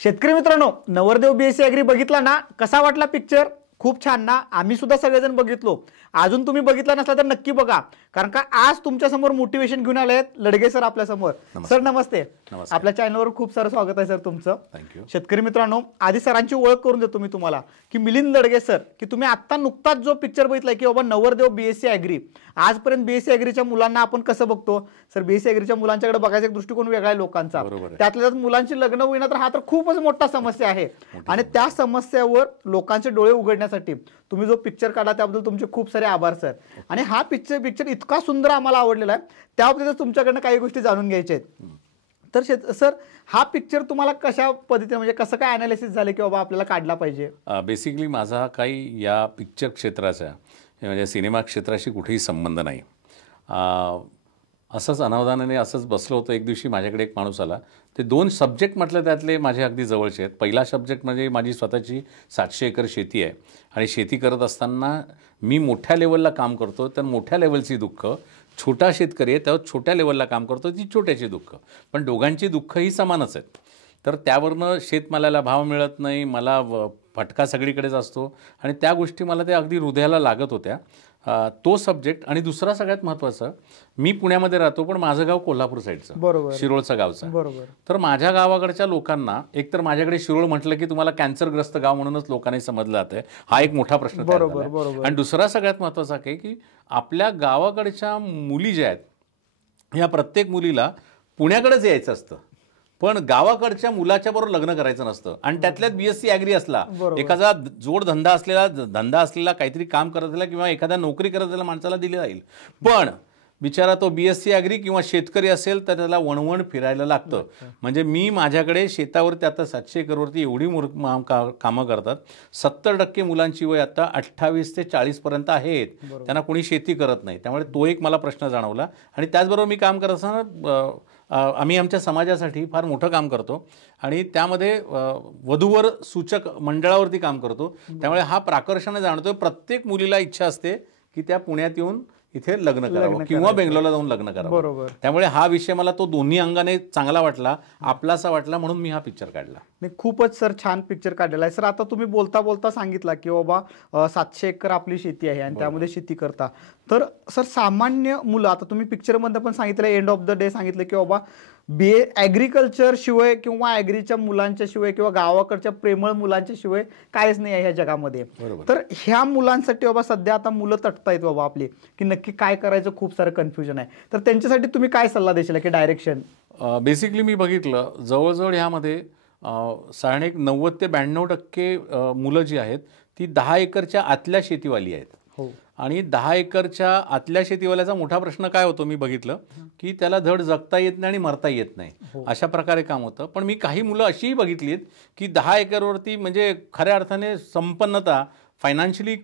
शेतकरी मित्रांनो, नवरदेव बीएससी ॲग्री बघितला ना? कसा वाटला पिक्चर? खूप छान ना? आम्ही सुद्धा सगळेजण बघितलो. अजून तुम्ही बघितला नसला तर नक्की बघा, कारण का आज तुमच्या समोर मोटिवेशन घेऊन आले आहेत लडगे सर आपल्या समोर. सर नमस्ते. आपल्या चॅनलवर खूप सारं स्वागत आहे सर तुमचं. थँक्यू. शेतकरी मित्रांनो, आधी सरांची ओळख करून देतो मी तुम्हाला की मिलिंद लडगे सर, की तुम्ही आता नुकताच जो पिक्चर बघितलाय की बाबा नवरदेव बीएससी ॲग्री, आजपर्यंत बीएससी ॲग्रीच्या मुलांना आपण कसं बघतो सर? बीएससी ॲग्रीच्या मुलांच्याकडे बघायचा एक दृष्टिकोन वेगळा आहे लोकांचा. त्यातल्या त्यात मुलांची लग्न होईना तर हा तर खूपच मोठा समस्या आहे. आणि त्या समस्येवर लोकांचे डोळे उघडण्यासाठी तुम्ही जो पिक्चर काढला त्याबद्दल तुमचे खूप सारे आभार सर. आणि हा पिक्चर इतका सुंदर आम्हाला आवडलेला आहे, त्याबाबतीत तुमच्याकडनं काही गोष्टी जाणून घ्यायच्या आहेत. तर सर, हा पिक्चर तुम्हाला कशा पद्धतीने, म्हणजे कसं काय अनालिसिस झालं की बाबा आपल्याला काढला पाहिजे? बेसिकली माझा काही या पिक्चर क्षेत्राचा म्हणजे सिनेमा क्षेत्राशी कुठेही संबंध नाही. असंच अनावधानाने असंच बसलो होतो. एक दिवशी माझ्याकडे एक माणूस आला. ते 2 सब्जेक्ट म्हटलं त्यातले माझे अगदी जवळचे आहेत. पहिला सब्जेक्ट म्हणजे माझी स्वतःची 700 एकर शेती आहे आणि शेती करत असताना मी मोठ्या लेवलला काम करतो, तर मोठ्या लेवलची दुःख, छोटा शेतकरी आहे तेव्हा छोट्या लेवलला काम करतो ती छोट्याची दुःख, पण दोघांची दुःख ही समानच आहेत. तर त्यावरनं शेतमालाला भाव मिळत नाही, मला फटका सगळीकडेच असतो आणि त्या गोष्टी मला ते अगदी हृदयाला लागत होत्या. तो सब्जेक्ट. आणि दुसरा सगळ्यात महत्त्वाचा, मी पुण्यामध्ये राहतो पण माझं गाव कोल्हापूर साईडचं, बरोबर, शिरोळचं गावचं. बरोबर. तर माझ्या गावाकडच्या लोकांना एकतर माझ्याकडे शिरोळ म्हटलं की तुम्हाला कॅन्सरग्रस्त गाव म्हणूनच लोकांनी समजलं जातं. हा एक मोठा प्रश्न. बरोबर, बरोबर. आणि दुसरा सगळ्यात महत्त्वाचा काय की आपल्या गावाकडच्या मुली ज्या आहेत या प्रत्येक मुलीला पुण्याकडेच यायचं असतं, पण गावाकडच्या मुलाच्या बरोबर लग्न करायचं नसतं. आणि त्यातल्यात बीएससी ॲग्री असला, एखादा जोड धंदा असलेला काहीतरी काम करत असलेला किंवा एखादा नोकरी करत असलेल्या माणसाला दिली जाईल, पण बिचारा तो बीएससी ॲग्री किंवा शेतकरी असेल तर त्याला वणवण फिरायला लागतं. म्हणजे मी माझ्याकडे शेतावरती आता 700 एकरवरती एवढी कामं करतात. 70% मुलांची वय आता 28 ते 40 पर्यंत आहेत, त्यांना कोणी शेती करत नाही. त्यामुळे तो एक मला प्रश्न जाणवला. आणि त्याचबरोबर मी काम करत असताना आम्ही आमच्या समाजासाठी फार मोठं काम करतो आणि त्यामध्ये वधूवर सूचक मंडळावरती काम करतो. त्यामुळे हा प्राकर्षाने जाणतोय. प्रत्येक मुलीला इच्छा असते की त्या पुण्यात येऊन इथे लग्न करावं किंवा बेंगलोरला जाऊन लग्न करावं. बरोबर. त्यामुळे हा विषय मला तो दोन्ही अंगाने चांगला वाटला, आपलासा वाटला, म्हणून मी हा पिक्चर काढला. नाही, खूपच सर छान पिक्चर काढलेला आहे. सर आता तुम्ही बोलता बोलता सांगितला की बाबा 700 एकर आपली शेती आहे आणि त्यामध्ये शेती करता. तर सर सामान्य मुलं, आता तुम्ही पिक्चरमध्ये पण सांगितलं, एंड ऑफ द डे सांगितलं की बाबा ॲग्रिकल्चर शिवाय किंवा ॲग्रीच्या मुलांच्या शिवाय किंवा गावाकडच्या प्रेमळ मुलांच्या शिवाय काहीच नाही आहे ह्या जगामध्ये. तर ह्या मुलांसाठी बाबा सध्या आता मुलं तटतायत बाबा आपली, की नक्की काय करायचं, खूप सारं कन्फ्युजन आहे. तर त्यांच्यासाठी तुम्ही काय सल्ला देशील की डायरेक्शन? बेसिकली मी बघितलं जवळजवळ ह्यामध्ये साधारण 90 ते 92% मुलं जी आहेत ती 10 एकरच्या आतल्या शेतीवाली आहेत. हो. आणि 10 एकरच्या आतल्या शेतीवाल्याचा मोठा प्रश्न काय होतो मी बघितलं की त्याला धड जगता येत नाही आणि मरता येत नाही, अशा प्रकारे काम होतं. पण मी काही मुलं अशीही बघितली आहेत की 10 एकरवरती म्हणजे खऱ्या अर्थाने संपन्नता, फायनान्शियली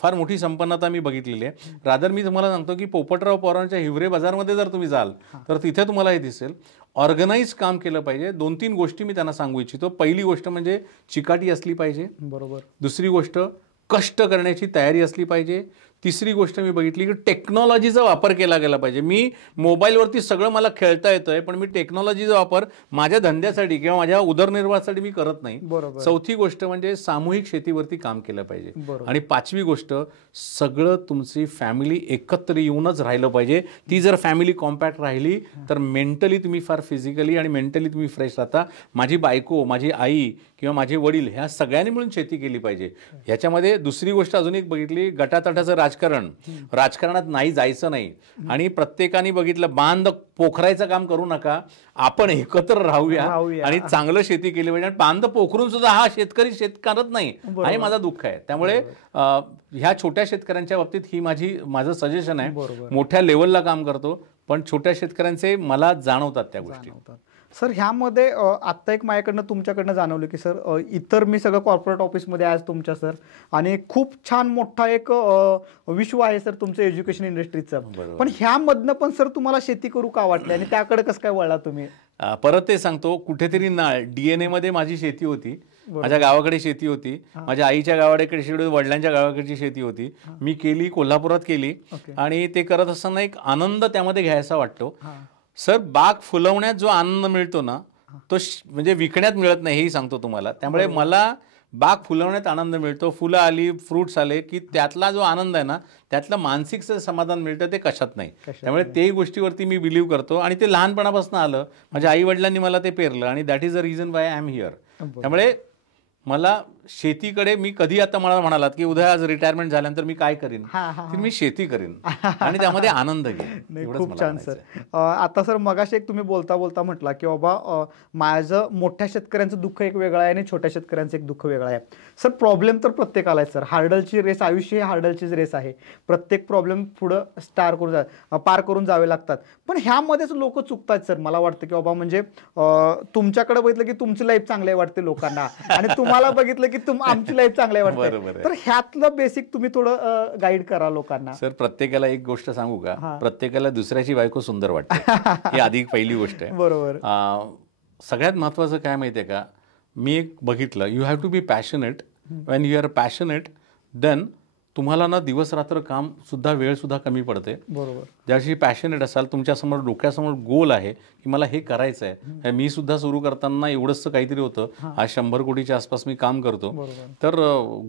फार मोठी संपन्नता मी बघितलेली आहे. रादर मी तुम्हाला सांगतो की पोपटराव पवारांच्या हिवरे बाजारमध्ये जर तुम्ही जाल तर तिथे तुम्हाला हे दिसेल. ऑर्गनाईज काम केलं पाहिजे. 2-3 गोष्टी मी त्यांना सांगू इच्छितो. पहिली गोष्ट म्हणजे चिकाटी असली पाहिजे. बरोबर. दुसरी गोष्ट कष्ट करण्याची तयारी असली पाहिजे. तिसरी गोष्ट मी बघितली की टेक्नॉलॉजीचा वापर केला गेला पाहिजे. मी मोबाईलवरती सगळं मला खेळता येतंय, पण मी टेक्नॉलॉजीचा वापर माझ्या धंद्यासाठी किंवा माझ्या उदरनिर्वाहासाठी मी करत नाही. चौथी गोष्ट म्हणजे सामूहिक शेतीवरती काम केलं पाहिजे. आणि 5वी गोष्ट, सगळं तुमची फॅमिली एकत्र येऊनच राहिलं पाहिजे. ती जर फॅमिली कॉम्पॅक्ट राहिली तर मेंटली तुम्ही फार फिजिकली आणि मेंटली तुम्ही फ्रेश राहता. माझी बायको, माझी आई किंवा माझे वडील ह्या सगळ्यांनी मिळून शेती केली पाहिजे. ह्याच्यामध्ये दुसरी गोष्ट अजून एक बघितली, गटातटाचं राजकारणात नाही जायचं नाही. आणि प्रत्येकाने बघितलं, बांध पोखरायचं काम करू नका, आपण एकत्र राहूया आणि चांगलं शेती केली पाहिजे. आणि बांध पोखरून सुद्धा हा शेतकरी शेत करत नाही, हे माझं दुःख आहे. त्यामुळे ह्या छोट्या शेतकऱ्यांच्या बाबतीत माझं सजेशन आहे. मोठ्या लेवलला काम करतो पण छोट्या शेतकऱ्यांचे मला जाणवतात त्या गोष्टी. सर ह्यामध्ये आत्ता एक माझ्याकडनं तुमच्याकडनं जाणवलं की सर इतर मी सगळं कॉर्पोरेट ऑफिसमध्ये आज तुमच्या सर, आणि खूप छान मोठा एक विश्व आहे सर तुमचं एज्युकेशन इंडस्ट्रीचं. पण ह्यामधनं पण सर तुम्हाला शेती करू का वाटली आणि त्याकडे कसं काय वळला तुम्ही? परत ते सांगतो, कुठेतरी DNA मध्ये माझी शेती होती. माझ्या गावाकडे शेती होती, माझ्या आईच्या गावाकडे शेती, वडिलांच्या गावाकडची शेती होती. मी केली, कोल्हापुरात केली. आणि ते करत असताना एक आनंद त्यामध्ये घ्यायचा वाटतो. सर बाग फुलवण्यात जो आनंद मिळतो ना तो म्हणजे विकण्यात मिळत नाही हेही सांगतो तुम्हाला. त्यामुळे मला बाग फुलवण्यात आनंद मिळतो. फुलं आली, फ्रुट्स आले की त्यातला जो आनंद आहे ना, त्यातलं मानसिक समाधान मिळतं ते कशात नाही. त्यामुळे तेही गोष्टीवरती मी बिलीव्ह करतो आणि ते लहानपणापासून आलं. माझ्या आई वडिलांनी मला ते पेरलं आणि that is the reason why I am here. त्यामुळे मला शेतीकडे मी कधी आता मला म्हणालात की उद्या आज रिटायरमेंट झाल्यानंतर मी काय करीन, तर मी शेती करीन आणि त्यामध्ये आनंद घेईन. खूप छान सर. आता सर मगाशी एक तुम्ही बोलता बोलता म्हटला की बाबा माझं मोठ्या शेतकऱ्यांचं दुःख एक वेगळं आहे आणि छोट्या शेतकऱ्यांचं एक दुःख वेगळं आहे. सर प्रॉब्लेम तर प्रत्येकाला आहे सर. हार्डलची रेस, आयुष्य हे हार्डलचीच रेस आहे. प्रत्येक प्रॉब्लेम पुढं पार करून जावे लागतात. पण ह्यामध्येच लोक चुकतात सर. मला वाटतं की बाबा म्हणजे तुमच्याकडे बघितलं की तुमची लाईफ चांगली वाटते लोकांना आणि तुम्हाला बघितलं की आमची लाईफ चांगली वाटते. तर ह्यातलं बेसिक तुम्ही थोडं गाईड करा लोकांना. सर प्रत्येकाला एक गोष्ट सांगू का, प्रत्येकाला दुसऱ्याची बायको सुंदर वाटते ही आधी पहिली गोष्ट आहे. बरोबर. सगळ्यात महत्वाचं काय माहितीये का, मी एक बघितलं, you have to be passionate. When you are passionate then तुम्हाला ना दिवस रात्र काम सुद्धा वेळ सुद्धा कमी पडते. बरोबर. ज्याशी पॅशनेट असाल, तुमच्यासमोर डोक्यासमोर गोल आहे की मला हे करायचं आहे. मी सुद्धा सुरू करताना एवढंच काहीतरी होतं, आज 100 कोटीच्या आसपास मी काम करतो. तर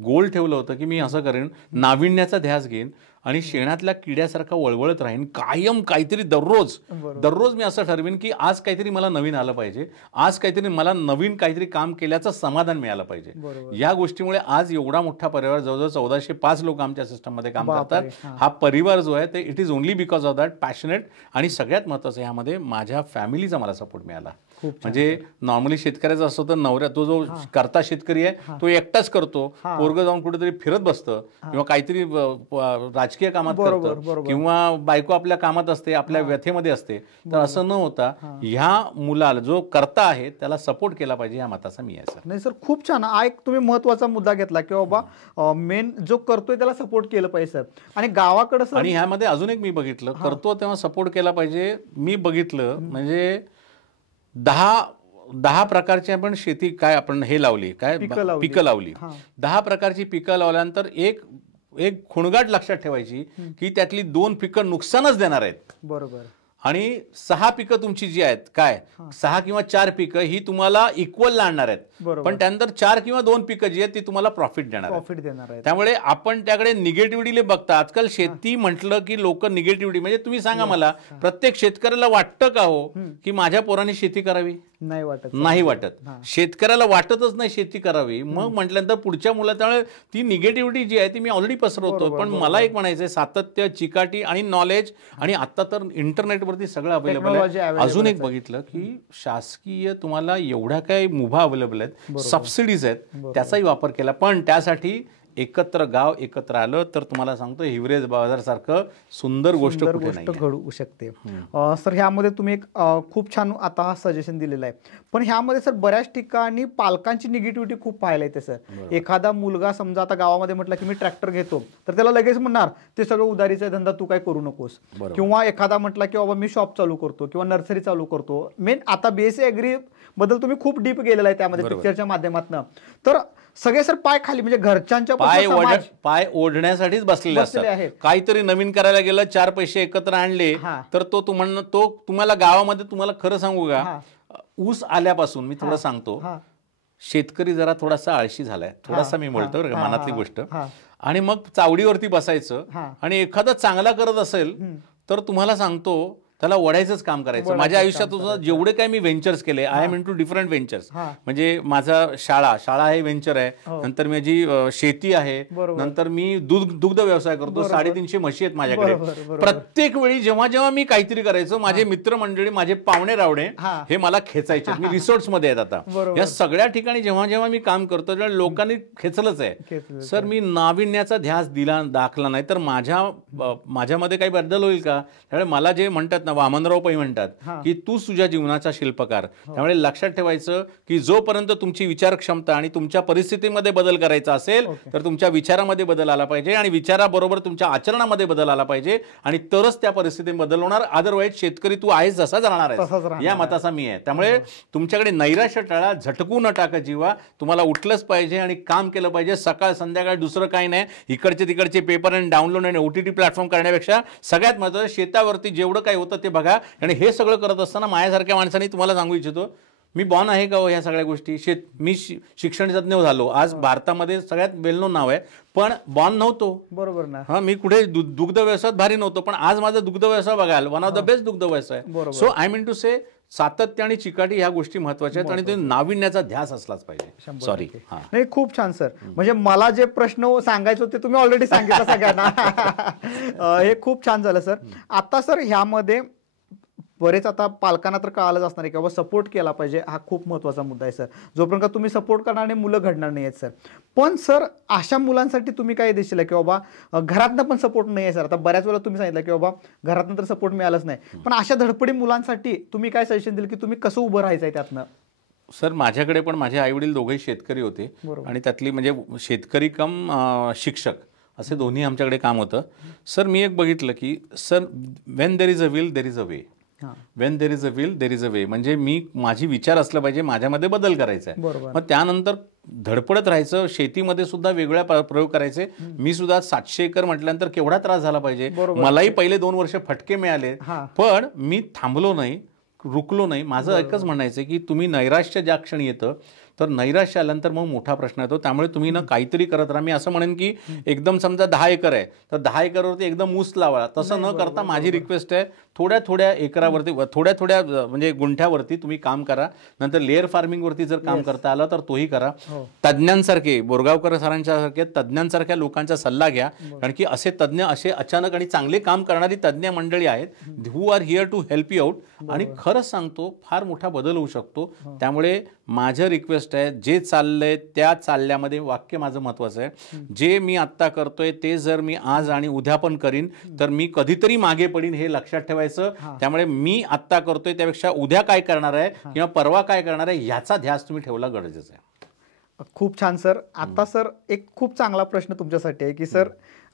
गोल ठेवलं होतं की मी असं करेन, नाविन्याचा ध्यास घेईन आणि शेणातल्या किड्यासारखा वळवळत राहीन कायम. काहीतरी दररोज मी असं ठरवीन की आज काहीतरी मला नवीन आलं पाहिजे, आज काहीतरी मला नवीन काहीतरी काम केल्याचं समाधान मिळालं पाहिजे. या गोष्टीमुळे आज एवढा मोठा परिवार, जवळजवळ 1405 लोक आमच्या सिस्टममध्ये काम करतात. हा परिवार जो आहे ते it is only because of that passionate. आणि सगळ्यात महत्त्वाचं यामध्ये माझ्या फॅमिलीचा मला सपोर्ट मिळाला. म्हणजे नॉर्मली शेतकऱ्याचा असतो तर नवऱ्या, तो जो करता शेतकरी आहे तो एकटाच करतो, पोरगं जाऊन कुठेतरी फिरत बसतं किंवा काहीतरी राजकीय कामात करतं किंवा बायको आपल्या कामात असते, आपल्या व्यथेमध्ये असते. तर असं न होता ह्या मुलाला जो करता आहे त्याला सपोर्ट केला पाहिजे, या मताचा मी आहे सर. नाही सर, खूप छान. हा एक तुम्ही महत्वाचा मुद्दा घेतला की बाबा मेन जो करतोय त्याला सपोर्ट केलं पाहिजे सर. आणि गावाकडे सर, आणि ह्यामध्ये अजून एक मी बघितलं, करतो तेव्हा सपोर्ट केला पाहिजे. मी बघितलं म्हणजे 10 प्रकारची आपण शेती काय आपण हे लावली, काय पिकं लावली. 10 प्रकारची पिकं लावल्यानंतर एक खुणगाट लक्षात ठेवायची की त्यातली 2 पिकं नुकसानच देणार आहेत. बरोबर. आणि 6 पिकं तुमची जी आहेत, काय 6 किंवा 4 पिकं ही तुम्हाला इक्वल आणणार आहेत. पण त्यानंतर 4 किंवा 2 पिकं जी आहेत ती तुम्हाला प्रॉफिट देणार आहेत. त्यामुळे आपण त्याकडे निगेटिव्हिटी बघता. आजकाल शेती म्हटलं की लोक निगेटिव्हिटी, म्हणजे तुम्ही सांगा मला, प्रत्येक शेतकऱ्याला वाटतं का हो की माझ्या पोरांनी शेती करावी? नाही वाटत. शेतकऱ्याला वाटतच नाही शेती करावी. मग म्हटल्यानंतर पुढच्या मुला, त्यामुळे ती निगेटिव्हिटी जी आहे ती मी ऑलरेडी पसरवतो. पण मला एक म्हणायचंय, सातत्य, चिकाटी आणि नॉलेज. आणि आता तर इंटरनेटवरती सगळं अवेलेबल आहे. अजून एक बघितलं की शासकीय तुम्हाला एवढ्या काही मुभा अवेलेबल आहेत, सबसिडीज आहेत, त्याचाही वापर केला. पण त्यासाठी एकत्र गाव एकत्र आलं तर तुम्हाला सांगतो हिवरेज बाजार सारखं सुंदर गोष्ट घडू शकते. सर ह्यामध्ये तुम्ही एक खूप छान आता हा सजेशन दिलेला आहे. पण ह्यामध्ये सर बऱ्याच ठिकाणी पालकांची निगेटिव्हिटी खूप पाहायला येते सर. एखादा मुलगा समजा आता गावामध्ये म्हटलं की मी ट्रॅक्टर घेतो, तर त्याला लगेच म्हणणार ते सगळं उधारीचा धंदा तू काय करू नकोस. किंवा एखादा म्हटला की बाबा मी शॉप चालू करतो किंवा नर्सरी चालू करतो. मेन आता बीएससी ॲग्री बद्दल तुम्ही खूप डीप गेलेला आहे त्यामध्ये पिक्चरच्या माध्यमातून. तर सगळे सर पाय खाली, म्हणजे घरच्यांच्या पाय ओढण्यासाठीच बसलेले असतात. काहीतरी नवीन करायला गेलं, 4 पैसे एकत्र आणले तर तो तुम्हाला गावामध्ये, तुम्हाला खरं सांगू का, ऊस आल्यापासून मी थोडं सांगतो, शेतकरी जरा थोडासा आळशी झालाय, थोडासा मी बोलतो मनातली गोष्ट. आणि मग चावडीवरती बसायचं आणि एखादा चांगला करत असेल तर तुम्हाला सांगतो त्याला वडायचंच काम करायचं. माझ्या आयुष्यात जेवढे काय मी व्हेंचर्स केले, I am in two different ventures. म्हणजे माझा शाळा हे व्हेंचर आहे, नंतर माझी शेती आहे, नंतर मी दुग्ध व्यवसाय करतो, 350 म्हशी आहेत माझ्याकडे. प्रत्येक वेळी जेव्हा जेव्हा मी काहीतरी करायचो, माझे मित्रमंडळी, माझे पाहुणे रावणे हे मला खेचायचे. मी रिसोर्ट्स मध्ये आहेत आता. या सगळ्या ठिकाणी जेव्हा जेव्हा मी काम करतो तेव्हा लोकांनी खेचलंच आहे. सर मी नाविन्याचा ध्यास दाखला नाही तर माझ्यामध्ये काही बदल होईल का? त्यामुळे मला जे म्हणतात ना, वामनराव पै म्हणतात की तू तुझ्या जीवनाचा शिल्पकार. त्यामुळे लक्षात ठेवायचं की जोपर्यंत तुमची विचार क्षमता आणि तुमच्या परिस्थितीमध्ये बदल करायचा असेल तर तुमच्या विचारामध्ये बदल आला पाहिजे आणि विचाराबरोबर तुमच्या आचरणामध्ये बदल आला पाहिजे आणि तरच त्या परिस्थितीत बदल होणार. अदरवाईज शेतकरी तू आहेस जसा जाणार आहे, या मताचा मी आहे. त्यामुळे तुमच्याकडे नैराश्य टाळा, झटकू न टाका जीवा. तुम्हाला उठलंच पाहिजे आणि काम केलं पाहिजे. सकाळ संध्याकाळ दुसरं काही नाही. इकडचे तिकडचे पेपर आणि डाउनलोड आणि OTT प्लॅटफॉर्म करण्यापेक्षा सगळ्यात महत्त्वाचं शेतावरती जेवढं काही होतं ते बघा. आणि हे सगळं करत असताना माझ्यासारख्या माणसांनी तुम्हाला सांगू इच्छितो, मी बॉर्न आहे का हो ह्या सगळ्या गोष्टी? मी शिक्षण तज्ञ झालो, आज भारतामध्ये सगळ्यात वेलनोन नाव आहे, पण बॉर्न नव्हतो. बरोबर ना. हा, मी कुठे दुग्ध व्यवसायात भारी नव्हतो, पण आज माझा दुग्ध व्यवसाय बघाल, वन ऑफ द बेस्ट दुग्ध व्यवसाय. सो आय मीन टू से सातत्य आणि चिकाटी ह्या गोष्टी महत्वाच्या आहेत आणि ते नाविन्याचा ध्यास असलाच पाहिजे. सॉरी. नाही, खूप छान सर. म्हणजे मला जे प्रश्न सांगायचे होते तुम्ही ऑलरेडी सांगितलं सगळ्यांना. हे खूप छान झालं सर. आता सर ह्यामध्ये बरेच आता पालकांना तर कळालंच असणार आहे की बाबा सपोर्ट केला पाहिजे, हा खूप महत्त्वाचा मुद्दा आहे सर. जोपर्यंत तुम्ही सपोर्ट करणार नाही मुलं घडणार नाही आहेत सर. पण सर अशा मुलांसाठी तुम्ही काय देशील की बाबा घरातनं पण सपोर्ट नाही आहे सर. आता बऱ्याच वेळा तुम्ही सांगितलं की बाबा घरातनं तर सपोर्ट मिळालंच नाही, पण अशा धडपडी मुलांसाठी तुम्ही काय सजेशन दिलं की तुम्ही कसं उभं राहायचं आहे त्यातनं? सर, माझ्याकडे पण माझे आई वडील दोघेही शेतकरी होते आणि त्यातली म्हणजे शेतकरी कम शिक्षक असे दोन्ही आमच्याकडे काम होतं. सर, मी एक बघितलं की sir, when there is a will there is a way. When there is a will there is a way म्हणजे माझी विचार असला पाहिजे, माझ्यामध्ये बदल करायचा आहे. मग त्यानंतर धडपडत राहायचं. शेतीमध्ये सुद्धा वेगळ्या प्रयोग करायचे. मी सुद्धा 700 एकर म्हटल्यानंतर केवढा त्रास झाला पाहिजे. मलाही पहिले 2 वर्ष फटके मिळाले, पण मी थांबलो नाही, रुकलो नाही. माझं एकच म्हणायचं की तुम्ही नैराश्य ज्या क्षणी येतं तर नैराश्य आल्यानंतर मग मोठा प्रश्न येतो. त्यामुळे तुम्ही ना काहीतरी करत राहा. मी असं म्हणेन की एकदम समजा 10 एकर आहे तर 10 एकरवरती एकदम ऊस लावा. तसं न करता माझी रिक्वेस्ट आहे, थोड्या थोड्या एकरावरती, थोड्या थोड्या म्हणजे गुंठ्यावरती तुम्ही काम करा. नंतर लेअर फार्मिंगवरती जर काम करता आलं तर तोही करा. तज्ज्ञांसारखे, बोरगावकर सरांच्या सारखे तज्ज्ञांसारख्या लोकांचा सल्ला घ्या, कारण की असे तज्ज्ञ, असे अचानक आणि चांगले काम करणारी तज्ज्ञ मंडळी आहेत who are here to help you out. आणि खरंच सांगतो फार मोठा बदल होऊ शकतो. त्यामुळे माझं रिक्वेस्ट आहे, जे चाललंय त्या चालल्यामध्ये वाक्य माझं महत्वाचं आहे. जे मी आत्ता करतोय ते जर मी आज आणि उद्या पण करीन तर मी कधीतरी मागे पडीन, हे लक्षात ठेवायचं. त्यामुळे मी आत्ता करतोय त्यापेक्षा उद्या काय करणार आहे किंवा परवा काय करणार आहे ह्याचा ध्यास तुम्ही ठेवला गरजेचं आहे. खूप छान सर. आता सर एक खूप चांगला प्रश्न तुमच्यासाठी आहे की सर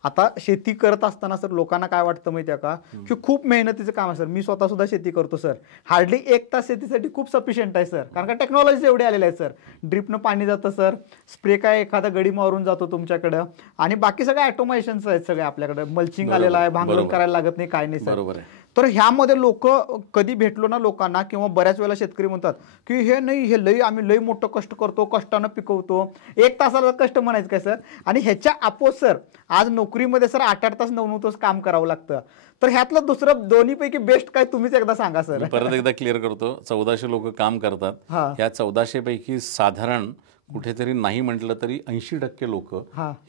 आता शेती करत असताना सर लोकांना काय वाटतं माहिती आहे का की खूप मेहनतीचं काम आहे सर. मी स्वतः सुद्धा शेती करतो सर. हार्डली 1 तास शेतीसाठी खूप सफिशियंट आहे सर, कारण का टेक्नॉलॉजी एवढे आलेले आहे सर. ड्रिपनं पाणी जातं सर, स्प्रे काय एखादा गडी मारून जातो तुमच्याकडं, आणि बाकी सगळे ऑटोमेशन्स आहेत सगळे आपल्याकडे. मल्चिंग आलेलं आहे, भांगरून करायला लागत नाही, काय नाही सर. बरोबर आहे. तर ह्यामध्ये लोक कधी भेटलो ना लोकांना किंवा बऱ्याच वेळेला शेतकरी म्हणतात की हे नाही, हे लई आम्ही लई मोठं कष्ट करतो, कष्टानं पिकवतो. 1 तासाला कष्ट म्हणायचं काय सर? आणि ह्याच्या अपोज सर आज नोकरीमध्ये सर 8-8 तास 9-9 तास काम करावं लागतं. तर ह्यातलं दुसरं दोन्हीपैकी बेस्ट काय तुम्हीच एकदा सांगा सर. परत एकदा क्लिअर करतो. 1400 लोक काम करतात. ह्या 1400 पैकी साधारण कुठेतरी नाही म्हटलं तरी 80% लोक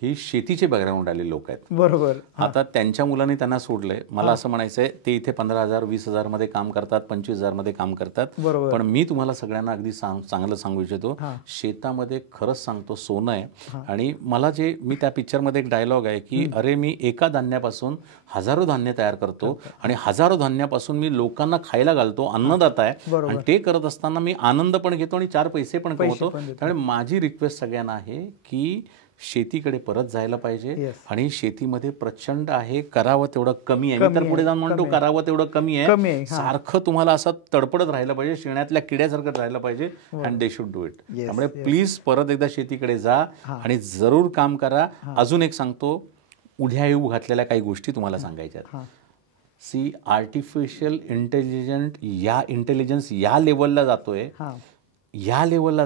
ही शेतीचे बॅकग्राऊंड आलेले लोक आहेत. बरोबर. आता त्यांच्या मुलांनी त्यांना सोडलंय. मला असं म्हणायचंय, ते इथे 15,000 20,000 मध्ये काम करतात, 25,000 मध्ये काम करतात. पण मी तुम्हाला सगळ्यांना अगदी चांगलं सांगू इच्छितो, शेतामध्ये खरंच सांगतो सोनं आहे. आणि मला जे मी त्या पिक्चरमध्ये एक डायलॉग आहे की अरे मी एका धान्यापासून हजारो धान्य तयार करतो आणि हजारो धान्यापासून मी लोकांना खायला घालतो, अन्नदाता आहे. आणि ते करत असताना मी आनंद पण घेतो आणि 4 पैसे पण कमवतो. त्यामुळे माझी रिक्वेस्ट सगळ्यांना आहे की शेतीकडे परत जायला पाहिजे. आणि शेतीमध्ये प्रचंड आहे, करावं तेवढं कमी आहे. मी तर पुढे जाऊन म्हणतो करावं तेवढं कमी आहे. सारखं तुम्हाला असं तडपडत राहिलं पाहिजे, शेण्यातल्या किड्यासारखं राहिलं पाहिजे. And they should do it. त्यामुळे प्लीज परत एकदा शेतीकडे जा आणि जरूर काम करा. अजून एक सांगतो, उद्या येऊ घातलेल्या काही गोष्टी तुम्हाला सांगायच्या आहेत. सी, आर्टिफिशियल इंटेलिजन्स या लेवलला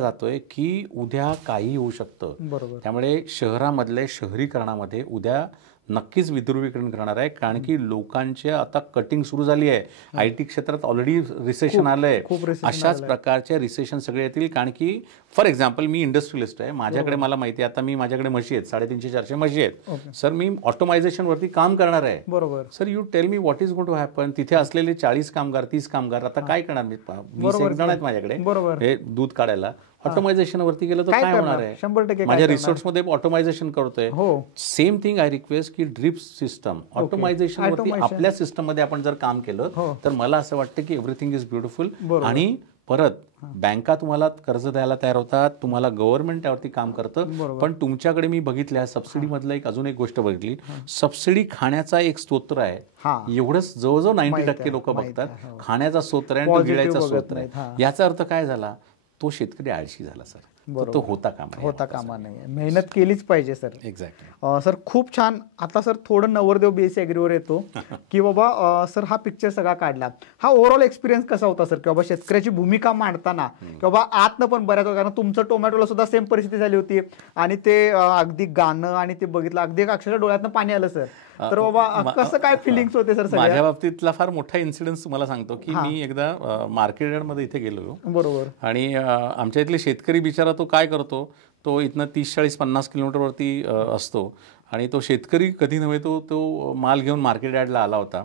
जातोय की उद्या काही होऊ शकतं. त्यामुळे शहरामधले शहरीकरणामध्ये उद्या नक्कीच विध्रुवीकरण करणार आहे, कारण की लोकांची आता कटिंग सुरू झाली आहे. IT क्षेत्रात ऑलरेडी रिसेशन आलंय. अशाच प्रकारचे रिसेशन सगळे येतील. कारण की फॉर एक्झाम्पल मी इंडस्ट्रियलिस्ट आहे, माझ्याकडे मला माहिती आहे आता माझ्याकडे म्हशी आहेत, 350-400 म्हशी आहेत सर. मी ऑटोमायझेशन वरती काम करणार आहे. बरोबर sir. You tell me what is going to happen. तिथे असलेले 40 कामगार 30 कामगार आता काय करणार? मी 20 जण आहेत माझ्याकडे हे दूध काढायला. ऑटोमायझेशन वरती गेलं तर काय होणार आहे? 100% माझ्या रिसोर्स मध्ये ऑटोमायझेशन करतोय. सेम थिंग आय रिक्वेस्ट की ड्रिप सिस्टम ऑटोमायझेशन वरती आपल्या सिस्टम मध्ये आपण जर काम केलं तर मला असं वाटतं की एव्हरीथिंग इज ब्युटिफुल. आणि परत बँका तुम्हाला कर्ज द्यायला तयार होतात, तुम्हाला गव्हर्नमेंट त्यावरती काम करतं. पण तुमच्याकडे मी बघितल्या सबसिडी मधलं अजून एक गोष्ट बघितली, सबसिडी खाण्याचा एक स्तोत्र आहे. एवढंच जवळजवळ 90% लोक बघतात खाण्याचा स्तोत्र आहे आणि गिळायचा स्तोत्र आहे. याचा अर्थ काय झाला? तो शेतकरी आळशी झाला सर. तो होता कामा नये. होता कामा नये. मेहनत केलीच पाहिजे सर. एक्झॅक्टली. सर खूप छान. आता सर थोडं नवरदेव बीएससी ॲग्रीवर येतो की बाबा सर हा पिक्चर सगळा काढला, हा ओव्हरऑल एक्सपिरियन्स कसा होता सर, की बाबा शेतकऱ्याची भूमिका मांडताना की बाबा आतनं पण बऱ्याच, कारण तुमचं टोमॅटोला सुद्धा सेम परिस्थिती झाली होती आणि ते अगदी गाणं आणि ते बघितलं अगदी अक्षरशः डोळ्यातनं पाणी आलं सर. तर बाबा कसं काय फिलिंग्स होते सर? माझ्या बाबतीतला फार मोठा इन्सिडेन्स तुम्हाला सांगतो की मी एकदा मार्केट यार्डमध्ये इथे गेलो. बरोबर. आणि आमच्या इथले शेतकरी बिचारा तो काय करतो, तो इथनं 30-40-50 किलोमीटरवरती असतो आणि तो शेतकरी कधी नव्हे तो माल घेऊन मार्केट यार्डला आला होता.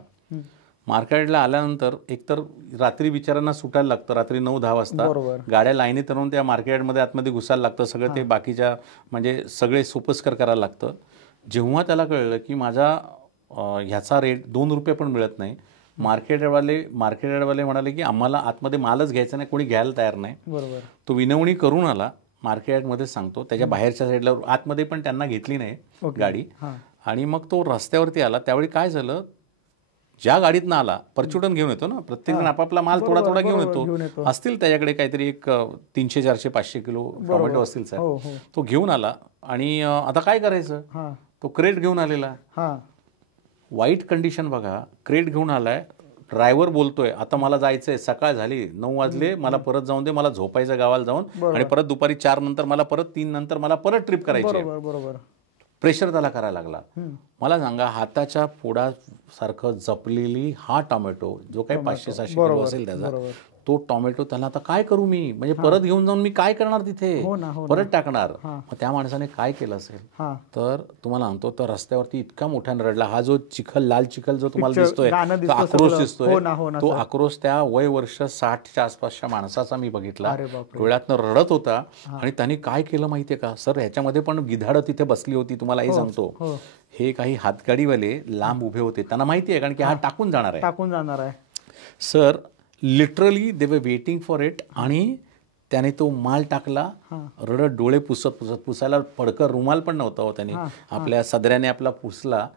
मार्केट यार्डला आल्यानंतर एकतर रात्री बिचारांना सुटायला लागतं, रात्री 9-10 वाजता गाड्या लाईनीत आणून त्या मार्केट यार्डमध्ये आतमध्ये घुसायला लागतं, सगळं ते बाकीच्या म्हणजे सगळे सोपस्कर करायला लागतं. जेव्हा त्याला कळलं की माझा ह्याचा रेट 2 रुपये पण मिळत नाही, मार्केट यार्डवाले म्हणाले की आम्हाला आतमध्ये मालच घ्यायचा नाही, कोणी घ्यायला तयार नाही. बरोबर. तो विनवणी करून आला मार्केट यार्डमध्ये, सांगतो त्याच्या बाहेरच्या साईडला, आतमध्ये पण त्यांना घेतली नाही गाडी. आणि मग तो रस्त्यावरती आला. त्यावेळी काय झालं, ज्या गाडीतनं आला, परचुटन घेऊन येतो ना, प्रत्येक जण आपापला माल थोडा थोडा घेऊन येतो. असतील त्याच्याकडे काहीतरी एक 300-400-500 किलो टोमॅटो असतील साहेब. तो घेऊन आला आणि आता काय करायचं, तो क्रेट घेऊन आलेला. वाईट कंडिशन बघा, क्रेट घेऊन आलाय, ड्रायव्हर बोलतोय आता मला जायचंय, सकाळ झाली, 9 वाजले, मला परत जाऊन दे, मला झोपायचं गावाला जाऊन, आणि परत दुपारी 4 नंतर मला परत 3 नंतर मला परत ट्रिप करायची. प्रेशर त्याला करायला लागला. मला सांगा, हाताच्या फोडासारखं जपलेली हा टोमॅटो जो काही 500-700 किलो असेल त्याचा, तो टोमॅटो त्याला आता काय करू मी, म्हणजे परत घेऊन जाऊन मी काय करणार तिथे, परत टाकणार. मग त्या माणसाने काय केलं असेल तर तुम्हाला सांगतो, तर रस्त्यावरती इतका मोठ्याने रडला. हा जो चिखल, लाल चिखल जो तुम्हाला दिसतोय, तो आक्रोश दिसतोय, तो आक्रोश त्या वय वर्ष 60च्या आसपासच्या माणसाचा मी बघितला, डोळ्यातनं रडत होता. आणि त्यांनी काय केलं माहितीये का सर, ह्याच्यामध्ये पण गिधाडं तिथे बसली होती. तुम्हाला हे सांगतो, हे काही हातगाडीवाले लांब उभे होते, त्यांना माहिती आहे कारण की हा टाकून जाणार आहे sir. Literally they were waiting for it. आणि त्याने तो माल टाकला, रडत डोळे पुसायला पडकर रुमाल पण नव्हता हो, त्याने आपल्या सदऱ्याने आपला पुसला.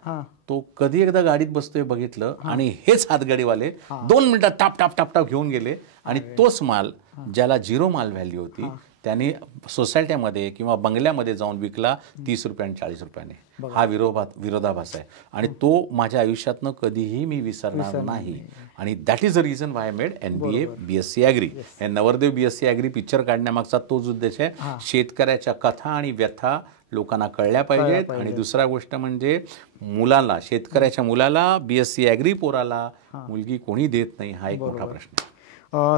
तो कधी एकदा गाडीत बसतोय बघितलं, आणि हेच हातगाडीवाले 2 मिनिटात टाप टाप टाप टाप घेऊन गेले. आणि तोच माल ज्याला 0 माल व्हॅल्यू होती त्याने सोसायट्यामध्ये किंवा बंगल्यामध्ये जाऊन विकला 30 रुपये आणि 40 रुपयाने. हा विरोधाभास आहे आणि तो माझ्या आयुष्यातनं कधीही मी विसरणार नाही. आणि that is the reason why I made NBA BSc agri. हे नवरदेव BSc ॲग्री पिक्चर काढण्यामागचा तोच उद्देश आहे. शेतकऱ्याच्या कथा आणि व्यथा लोकांना कळल्या पाहिजेत. आणि दुसरा गोष्ट म्हणजे मुलाला, शेतकऱ्याच्या मुलाला, BSc ॲग्री पोराला मुलगी कोणी देत नाही, हा एक मोठा प्रश्न आहे.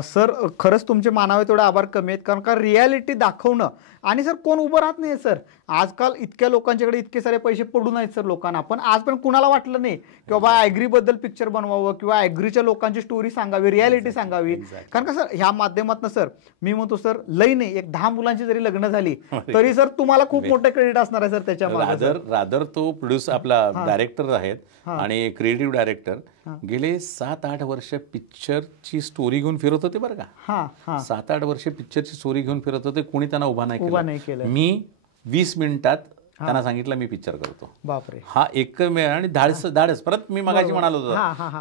सर खरंच तुमचे मानावे तेवढे आभार कमी आहेत, कारण का रियालिटी दाखवणं. आणि सर कोण उभं राहत नाही सर, आजकाल इतक्या लोकांच्याकडे इतके सारे पैसे पडून आहेत सर लोकांना, पण आज पण कुणाला वाटलं नाही की बाबा ॲग्रीबद्दल पिक्चर बनवावं किंवा ॲग्रीच्या लोकांची स्टोरी सांगावी, रियालिटी सांगावी. कारण का सर ह्या माध्यमातून सर मी म्हणतो सर, लई नाही, एक 10 मुलांची जरी लग्न झाली तरी सर तुम्हाला खूप मोठं क्रेडिट असणार आहे सर त्याच्या. रादर तो प्रोड्यूस आपला डायरेक्टर आहेत आणि क्रिएटिव्ह डायरेक्टर, गेले 7-8 वर्ष पिक्चरची स्टोरी घेऊन फिरत होते बरं का. 7-8 वर्ष पिक्चरची स्टोरी घेऊन फिरत होते, कोणी त्यांना उभा नाही केलं. मी 20 मिनिटात त्यांना सांगितलं मी पिक्चर करतो. बापरे. हा एकमेव. आणि धाडस परत मी मगाशी म्हणालो होतो,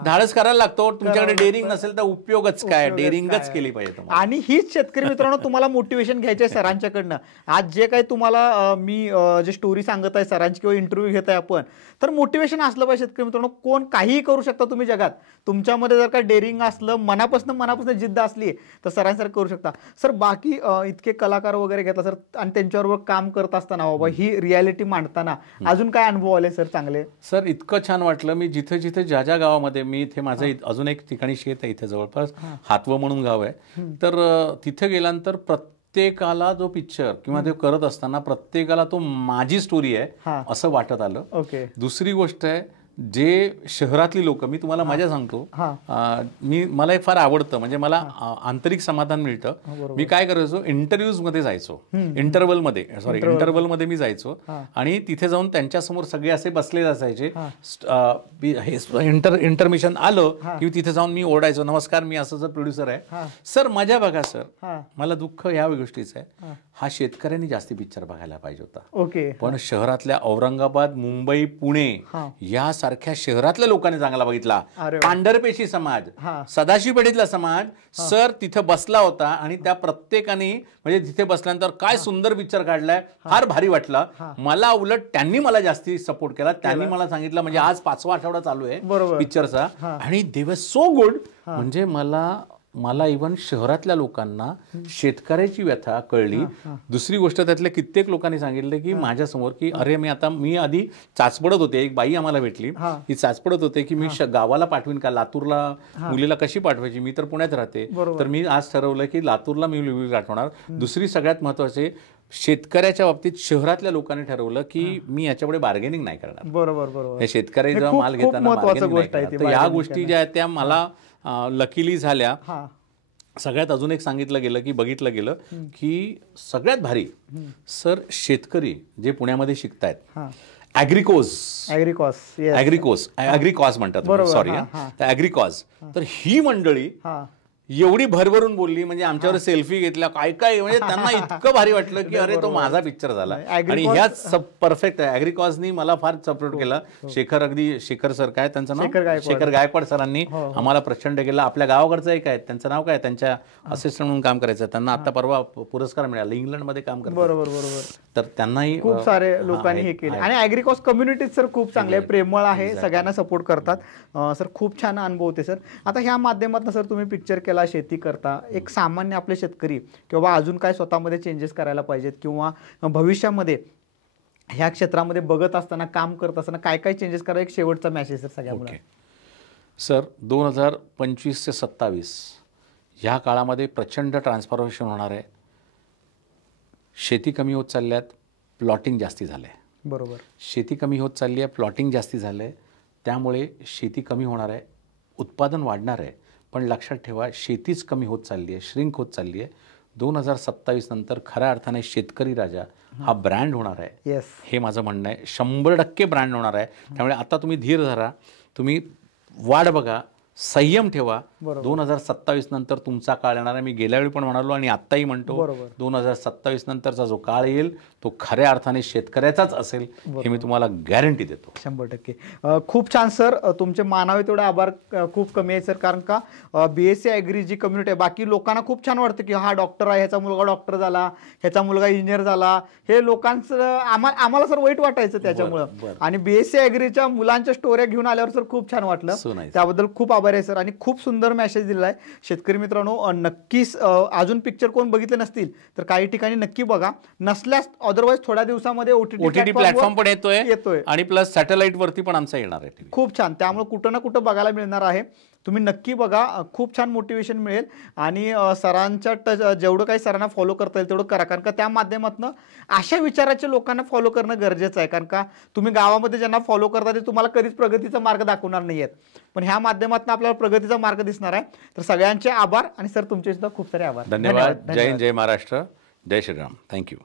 धाडस करायला लागतो. तुमच्याकडे डेअरिंग नसेल तर उपयोगच काय, डेअरिंगच केली पाहिजे. आणि हीच शेतकरी मित्रांनो तुम्हाला मोटिवेशन घ्यायचे आहे सरांच्याकडनं. आज जे काही तुम्हाला मी जे स्टोरी सांगत आहे सरांची किंवा इंटरव्ह्यू घेत आहे आपण, तर मोटिवेशन असलं पाहिजे शेतकरी मित्रांनो. कोण काहीही करू शकता तुम्ही जगात, तुमच्यामध्ये जर का डेअरिंग असलं, मनापासून जिद्द असली तर सरांसारखं करू शकता. सर बाकी इतके कलाकार वगैरे घेतला सर, आणि त्यांच्याबरोबर काम करत असताना बाबा ही रियालिटी मांडताना अजून काय अनुभव आले सर चांगले? सर इतकं छान वाटलं. मी जिथे ज्या गावामध्ये, मी इथे माझं अजून एक ठिकाणी शेत आहे इथे जवळपास, हातवं म्हणून गाव आहे, तर तिथे गेल्यानंतर प्रत्येकाला जो पिक्चर किंवा ते करत असताना प्रत्येकाला तो माझी स्टोरी आहे असं वाटत आलं. दुसरी गोष्ट आहे, जे शहरातली लोक, मी तुम्हाला माझ्या सांगतो, मला एक फार आवडतं, म्हणजे मला आंतरिक समाधान मिळतं. मी काय करायचो, इंटरव्ह्यूज मध्ये जायचो, इंटरव्हलमध्ये मी जायचो आणि तिथे जाऊन त्यांच्यासमोर सगळे असे बसलेले असायचे. इंटरमिशन आलं की तिथे जाऊन मी ओरडायचो, नमस्कार मी असं प्रोड्युसर आहे सर. मजा बघा सर, मला दुःख ह्या गोष्टीचं आहे, हा शेतकऱ्यांनी जास्ती पिक्चर बघायला पाहिजे होता. पण शहरातल्या औरंगाबाद, मुंबई, पुणे या सारख्या शहरातल्या लोकांनी चांगला बघितला. अरे वा. पांढरपेशी समाज, हा. सदाशिव पेठेतला समाज सर तिथे बसला होता आणि त्या प्रत्येकाने म्हणजे तिथे बसल्यानंतर काय सुंदर पिक्चर काढलाय, फार भारी वाटला मला. उलट त्यांनी मला जास्ती सपोर्ट केला. त्यांनी मला सांगितलं म्हणजे आज 5वा आठवडा चालू आहे पिक्चरचा आणि दे वर सो गुड. म्हणजे मला इव्हन शहरातल्या लोकांना शेतकऱ्याची व्यथा कळली. दुसरी गोष्ट त्यातल्या कित्येक लोकांनी सांगितलं की माझ्यासमोर की अरे मी आधी चाचपडत होते. एक बाई आम्हाला भेटली, ती चाचपडत होते की मी गावाला पाठवीन का, लातूरला मुलीला कशी पाठवायची, मी तर पुण्यात राहते. तर मी आज ठरवलं की लातूरला मी मुली पाठवणार. दुसरी सगळ्यात महत्वाचे शेतकऱ्याच्या बाबतीत शहरातल्या लोकांनी ठरवलं की मी याच्यापुढे बार्गेनिंग नाही करणार. बरोबर. शेतकरी जेव्हा माल घेताना bargaining नाही करणार. तर या गोष्टी ज्या आहेत त्या मला लकीली झाल्या. सगळ्यात अजून एक सांगितलं गेलं की बघितलं गेलं की सगळ्यात भारी सर शेतकरी जे पुण्यामध्ये शिकतायत ॲग्रिकॉस म्हणतात, सॉरी, ॲग्रिकॉस. तर ही मंडळी एवढी भरभरून बोलली म्हणजे आमच्यावर सेल्फी घेतल्या काय काय, म्हणजे त्यांना इतकं भारी वाटलं की अरे तो माझा पिक्चर झाला. आणि ह्याच परफेक्ट आहे. ॲग्रिकॉसनी मला फार सपोर्ट केला. शेखर सर काय त्यांचं नाव, शेखर गायकवाड सरांनी आम्हाला प्रचंड केलं. आपल्या गावाकडचं एक आहे, त्यांचं नाव काय, त्यांच्या असिस्टंट म्हणून काम करायचं. त्यांना आता परवा पुरस्कार मिळाला, इंग्लंडमध्ये काम करतात. बरोबर. तर त्यांनाही खूप सारे लोकांनी हे केले. आणि ॲग्रिकॉस कम्युनिटी सर खूप चांगले, प्रेमळ आहे, सगळ्यांना सपोर्ट करतात. सर खूप छान अनुभव होते सर. आता ह्या माध्यमातून सर तुम्ही पिक्चर केला, शेती करता, एक सामान्य आपले शेतकरी किंवा अजून काय स्वतःमध्ये चेंजेस करायला पाहिजेत किंवा भविष्यामध्ये ह्या क्षेत्रामध्ये बघत असताना, काम करत असताना काय काय चेंजेस करा, एक शेवटचा मेसेज सर सगळ्यांना. सर 2025 ते 27 ह्या काळामध्ये प्रचंड ट्रान्सफॉर्मेशन होणार आहे. शेती कमी होत चालल्यात, प्लॉटिंग जास्ती झालं आहे. बरोबर. शेती कमी होत चालली आहे, प्लॉटिंग जास्ती झालं आहे. त्यामुळे शेती कमी होणार आहे, उत्पादन वाढणार आहे. पण लक्षात ठेवा शेतीच कमी होत चालली आहे, श्रिंक होत चालली आहे. 2027 नंतर खऱ्या अर्थाने शेतकरी राजा हा ब्रँड होणार आहे. हे माझं म्हणणं आहे. 100% ब्रँड होणार आहे. त्यामुळे आता तुम्ही धीर धरा, तुम्ही वाट बघा, संयम ठेवा. 2027 नंतर तुमचा काळ येणार आहे. मी गेल्या वेळी पण म्हणालो आणि आत्ताही म्हणतो 2027 नंतरचा जो काळ येईल तो खऱ्या अर्थाने शेतकऱ्याचाच असेल, हे मी तुम्हाला गॅरंटी देतो. 100%. खूप छान सर. तुमचे मानावे तेवढे आभार खूप कमी आहे सर. कारण का BSc ॲग्री जी कम्युनिटी आहे, बाकी लोकांना खूप छान वाटतं की हा डॉक्टर आहे, ह्याचा मुलगा डॉक्टर झाला, ह्याचा मुलगा इंजिनियर झाला. हे लोकांचं आम्हाला सर वाईट वाटायचं त्याच्यामुळं. आणि BSc ॲग्रीच्या मुलांच्या स्टोऱ्या घेऊन आल्यावर सर खूप छान वाटलं. त्याबद्दल खूप आभार आहे सर. आणि खूप सुंदर मेसेज दिला आहे. शेतकरी मित्रांनो, नक्कीच अजून पिक्चर कोण बघितले नसतील तर काही ठिकाणी नक्की बघा, नसल्यास अदरवाईज थोड्या दिवसामध्ये OTT प्लॅटफॉर्म पण येतोय आणि प्लस सॅटेलाइट वरती पण आमचा येणार आहे. खूप छान. त्यामुळे कुठं ना कुठं बघायला मिळणार आहे. तुम्ही नक्की बघा, खूप छान मोटिवेशन मिळेल. आणि सरांच्या जेवढं काही सरांना फॉलो करता येईल तेवढं करा. कारण का त्या माध्यमातून अशा विचाराच्या लोकांना फॉलो करणं गरजेचं आहे. कारण का तुम्ही गावामध्ये ज्यांना फॉलो करता ते तुम्हाला कधीच प्रगतीचा मार्ग दाखवणार नाही आहेत, पण ह्या माध्यमातून आपल्याला प्रगतीचा मार्ग दिसणार आहे. तर सगळ्यांचे आभार. आणि सर तुमचे सुद्धा खूप सारे आभार. धन्यवाद. जय हिंद, जय महाराष्ट्र, जय श्रीराम. थँक्यू.